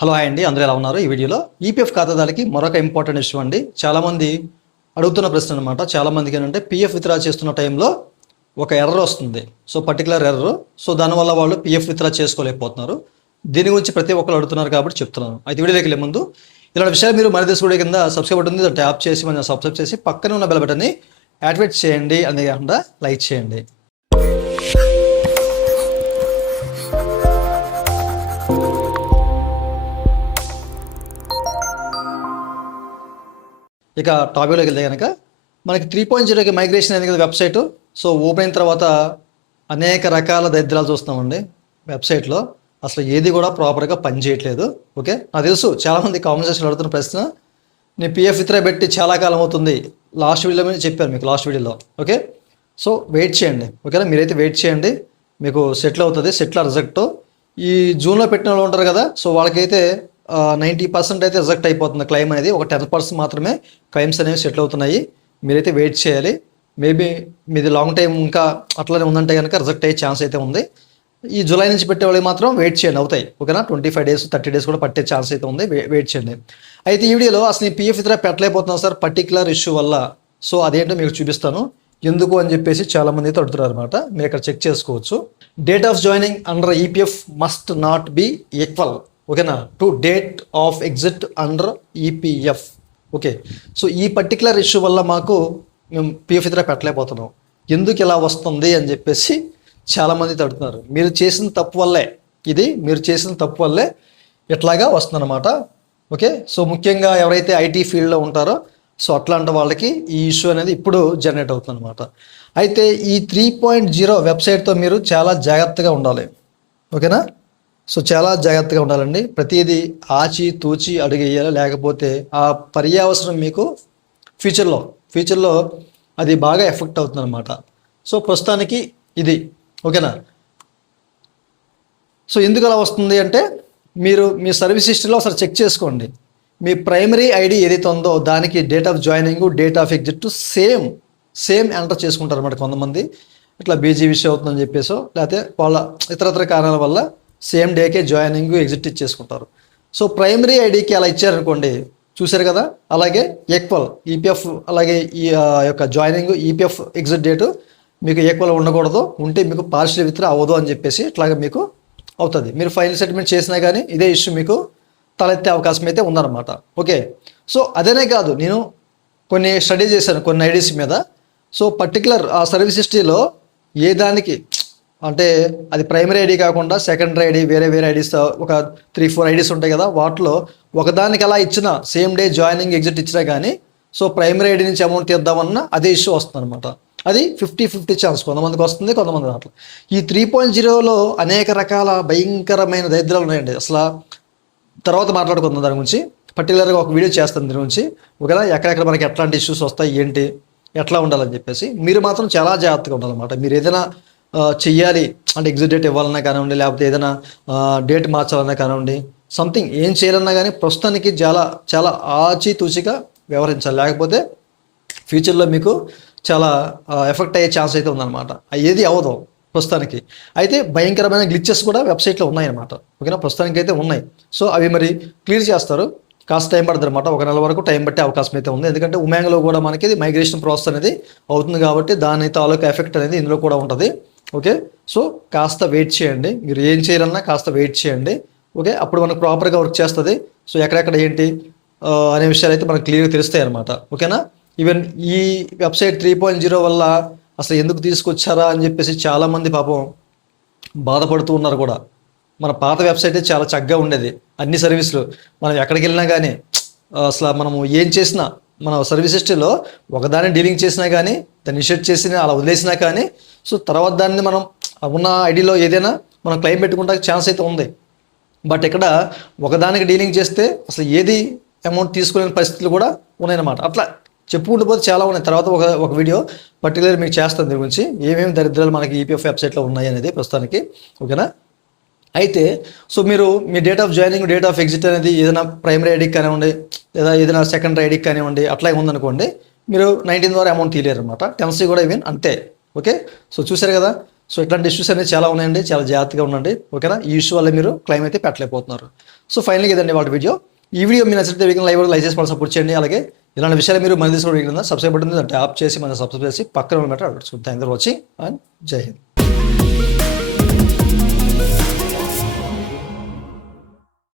Hello hi అండి, అందరూ ఎలా ఉన్నారు? ఈ వీడియోలో ఈపీఎఫ్ ఖాతాదారులకి మరొక ఇంపార్టెంట్ ఇష్యూ అండి. చాలామంది అడుగుతున్న ప్రశ్న అనమాట. చాలామందికి ఏంటంటే పీఎఫ్ విత్డ్రా చేస్తున్న టైంలో ఒక ఎర్రర్ వస్తుంది. So particular error. సో దానివల్ల వాళ్ళు పీఎఫ్ విత్డ్రా చేసుకోలేకపోతున్నారు. దీని గురించి ప్రతి ఒక్కరు అడుగుతున్నారు కాబట్టి చెప్తున్నాను. అయితే వీడియోకి వెళ్ళే ముందు ఇలాంటి విషయాలు మీరు మన దేశ వీడియో కింద సబ్స్క్రైబ్ బటన్ ఉంది, ట్యాప్ చేసి మనం సబ్స్క్రైబ్ చేసి పక్కనే ఉన్న బెల్ బటన్ని యాక్టివేట్ చేయండి. అంతేకాకుండా లైక్ చేయండి. ఇక టాపిక్లోకి వెళ్తే కనుక మనకి 3.0కి మైగ్రేషన్ అయింది కదా వెబ్సైట్. సో ఓపెన్ అయిన తర్వాత అనేక రకాల దరిద్రాలు చూస్తామండి వెబ్సైట్లో. అసలు ఏది కూడా ప్రాపర్గా పనిచేయట్లేదు. ఓకే, నాకు తెలుసు చాలామంది కామెంట్ సెక్షన్లో అడుగుతున్న ప్రశ్న, నేను పిఎఫ్ విత్డ్రా పెట్టి చాలా కాలం అవుతుంది. లాస్ట్ వీడియోలో చెప్పాను మీకు, లాస్ట్ వీడియోలో. ఓకే, సో వెయిట్ చేయండి. ఓకేనా, మీరైతే వెయిట్ చేయండి, మీకు సెటిల్ అవుతుంది. సెటిల్ రిజెక్ట్ ఈ జూన్లో పెట్టిన వాళ్ళు ఉంటారు కదా, సో వాళ్ళకైతే 90% అయితే రిజెక్ట్ అయిపోతుంది క్లెయిమ్ అనేది. ఒక 10% మాత్రమే క్లెయిమ్స్ అనేవి సెటిల్ అవుతున్నాయి. మీరైతే వెయిట్ చేయాలి. మేబీ మీది లాంగ్ టైం ఇంకా అట్లనే ఉందంటే కనుక రిజెక్ట్ అయ్యే ఛాన్స్ అయితే ఉంది. ఈ జూలై నుంచి పెట్టే వాళ్ళకి మాత్రం వెయిట్ చేయండి, అవుతాయి. ఓకేనా, 25 days 30 days కూడా పట్టే ఛాన్స్ అయితే ఉంది. వెయిట్ చేయండి. అయితే ఈ వీడియోలో అసలు ఈ పిఎఫ్ విత్డ్రా పెట్టలేకపోతున్నాం సార్ పర్టికులర్ ఇష్యూ వల్ల. సో అదేంటో మీకు చూపిస్తాను, ఎందుకు అని చెప్పేసి చాలామంది అయితే అడుగుతున్నారు అనమాట. మీరు ఇక్కడ చెక్ చేసుకోవచ్చు. Date of joining under EPF must not be equal, ఓకేనా, to date of exit under EPF. Okay, so ఈ పర్టికులర్ ఇష్యూ వల్ల మాకు మేము పిఎఫ్ విత్డ్రా పెట్టలేకపోతున్నాం. ఎందుకు ఇలా వస్తుంది అని చెప్పేసి చాలామంది అడుగుతున్నారు. మీరు చేసిన తప్పు వల్లే, ఇది మీరు చేసిన తప్పు వల్లే ఇట్లాగా వస్తుందన్నమాట. ఓకే, సో ముఖ్యంగా ఎవరైతే ఐటీ ఫీల్డ్లో ఉంటారో సో అట్లాంటి వాళ్ళకి ఈ ఇష్యూ అనేది ఇప్పుడు జనరేట్ అవుతుంది అనమాట. అయితే ఈ 3.0 వెబ్సైట్తో మీరు చాలా జాగ్రత్తగా ఉండాలి. ఓకేనా, సో చాలా జాగ్రత్తగా ఉండాలండి. ప్రతిదీ ఆచి తూచి అడుగేయాలి, లేకపోతే ఆ పర్యావసరం మీకు ఫ్యూచర్లో అది బాగా ఎఫెక్ట్ అవుతుంది అనమాట. సో ప్రస్తుతానికి ఇది. ఓకేనా, సో ఎందుకు అలా వస్తుంది అంటే మీరు మీ సర్వీస్ హిస్టరీలో ఒకసారి చెక్ చేసుకోండి. మీ ప్రైమరీ ఐడి ఏదైతే ఉందో దానికి date of joining date of exit same enter చేసుకుంటారు అనమాట. కొంతమంది ఇట్లా బీజీ విషయం అవుతుందని చెప్పేసో లేకపోతే వాళ్ళ ఇతరత్ర కారణాల వల్ల సేమ్ డేకే జాయినింగ్ ఎగ్జిట్ ఇచ్చేసుకుంటారు. సో ప్రైమరీ ఐడికి అలా ఇచ్చారనుకోండి, చూశారు కదా, అలాగే ఈక్వల్ ఈపీఎఫ్ అలాగే ఈ యొక్క జాయినింగ్ ఈపీఎఫ్ ఎగ్జిట్ డేటు మీకు ఈక్వల్ ఉండకూడదు. ఉంటే మీకు పార్షియల్ విత్డ్రా అవ్వదు అని చెప్పేసి ఇట్లాగా మీకు అవుతుంది. మీరు ఫైనల్ సెటిల్మెంట్ చేసినా కానీ ఇదే ఇష్యూ మీకు తలెత్తే అవకాశం అయితే ఉందన్నమాట. ఓకే, సో అదేనే కాదు, నేను కొన్ని స్టడీ చేశాను కొన్ని ఐడీస్ మీద. సో పర్టికులర్ ఆ సర్వీస్ హిస్టరీలో ఏ దానికి అంటే అది ప్రైమరీ ఐడి కాకుండా సెకండరీ ఐడి వేరే ఐడీస్ ఒక 3-4 ఐడీస్ ఉంటాయి కదా, వాటిలో ఒకదానికి అలా ఇచ్చిన సేమ్ డే జాయినింగ్ ఎగ్జిట్ ఇచ్చినా కానీ సో ప్రైమరీ ఐడి నుంచి అమౌంట్ తీద్దామన్నా అదే ఇష్యూ వస్తుంది అనమాట. అది 50-50 ఛాన్స్, కొంతమందికి వస్తుంది కొంతమంది అట్లా. ఈ 3.0లో అనేక రకాల భయంకరమైన దరిద్రాలు ఉన్నాయండి. అసలు తర్వాత మాట్లాడుకుందాం దాని గురించి. పర్టికులర్గా ఒక వీడియో చేస్తాను దీని గురించి. ఒకవేళ ఎక్కడెక్కడ మనకి ఎట్లాంటి ఇష్యూస్ వస్తాయి ఏంటి ఎట్లా ఉండాలని చెప్పేసి మీరు మాత్రం చాలా జాగ్రత్తగా ఉండాలన్నమాట. మీరు ఏదైనా చెయ్యాలి అంటే ఎగ్జిట్ డేట్ ఇవ్వాలన్నా కానివ్వండి, లేకపోతే ఏదైనా డేట్ మార్చాలన్నా కానివ్వండి, సంథింగ్ ఏం చేయాలన్నా కానీ ప్రస్తుతానికి చాలా ఆచితూచిగా వ్యవహరించాలి. లేకపోతే ఫ్యూచర్లో మీకు చాలా ఎఫెక్ట్ అయ్యే ఛాన్స్ అయితే ఉందన్నమాట. ఏది అవ్వదు ప్రస్తుతానికి. అయితే భయంకరమైన గ్లిచెస్ కూడా వెబ్సైట్లో ఉన్నాయన్నమాట. ఓకేనా, ప్రస్తుతానికి అయితే ఉన్నాయి. సో అవి మరి క్లియర్ చేస్తారు, కాస్త టైం పడుతుంది అనమాట. 1 నెల వరకు టైం పట్టే అవకాశం అయితే ఉంది. ఎందుకంటే ఉమాంగ్లో కూడా మనకి మైగ్రేషన్ ప్రాసెస్ అనేది అవుతుంది కాబట్టి దాని తాలూకా ఎఫెక్ట్ అనేది ఇందులో కూడా ఉంటుంది. ఓకే, సో కాస్త వెయిట్ చేయండి. మీరు ఏం చేయాలన్నా కాస్త వెయిట్ చేయండి. ఓకే, అప్పుడు మనకు ప్రాపర్గా వర్క్ చేస్తుంది. సో ఎక్కడెక్కడ ఏంటి అనే విషయాలు అయితే మనకు క్లియర్గా తెలుస్తాయి అనమాట. ఓకేనా, ఈవెన్ ఈ వెబ్సైట్ 3.0 వల్ల అసలు ఎందుకు తీసుకొచ్చారా అని చెప్పేసి చాలామంది పాపం బాధపడుతూ ఉన్నారు కూడా. మన పాత వెబ్సైటే చాలా చక్కగా ఉండేది, అన్ని సర్వీసులు. మనం ఎక్కడికి వెళ్ళినా కానీ అసలు మనము ఏం చేసినా మన సర్వీస్ హిస్టరీలో ఒకదాన్ని డీలింగ్ చేసినా కానీ దాన్ని ఇన్షర్ట్ చేసినా అలా వదిలేసినా కానీ సో తర్వాత దాన్ని మనం ఉన్న ఐడిలో ఏదైనా మనం క్లెయిమ్ పెట్టుకుంటే ఛాన్స్ అయితే ఉంది. బట్ ఇక్కడ ఒకదానికి డీలింగ్ చేస్తే అసలు ఏది అమౌంట్ తీసుకునే పరిస్థితులు కూడా ఉన్నాయన్నమాట. అట్లా చెప్పుకుంటూ పోతే చాలా ఉన్నాయి. తర్వాత ఒక వీడియో పర్టికులర్ మీకు చేస్తాను దీని గురించి, ఏమేమి దరిద్రాలు మనకి ఈపీఎఫ్ వెబ్సైట్లో ఉన్నాయి అనేది ప్రస్తుతానికి. ఓకేనా, అయితే సో మీరు మీ date of joining date of exit అనేది ఏదైనా ప్రైమరీ ఐడికి కానివ్వండి లేదా ఏదైనా సెకండరీ ఐడికి కానివ్వండి అట్లా ఉందనుకోండి, మీరు 19 ద్వారా అమౌంట్ తీయలేరు అనమాట. 10C కూడా ఈవెన్ అంతే. ఓకే, సో చూసారు కదా, సో ఇట్లాంటి ఇష్యూస్ అనేది చాలా ఉన్నాయండి, చాలా జాగ్రత్తగా ఉండండి. ఓకేనా, ఈ ఇష్యూ వల్ల మీరు క్లెయిమ్ అయితే పెట్టలేకపోతున్నారు. సో ఫైనల్గా ఇదండి వాళ్ళ వీడియో. ఈ వీడియో మీరు నచ్చితే లైవ్ చేసి మనం సపోర్ట్ చేయండి. అలాగే ఇలాంటి విషయాలు మీరు మన తీసుకోవడం సబ్స్క్రైబ్ బటన్ ట్యాప్ చేసి మనం సబ్స్క్రైబ్ చేసి పక్కన ఉన్న థ్యాంక్ ఫర్ వాచింగ్ అండ్ జై హింద్.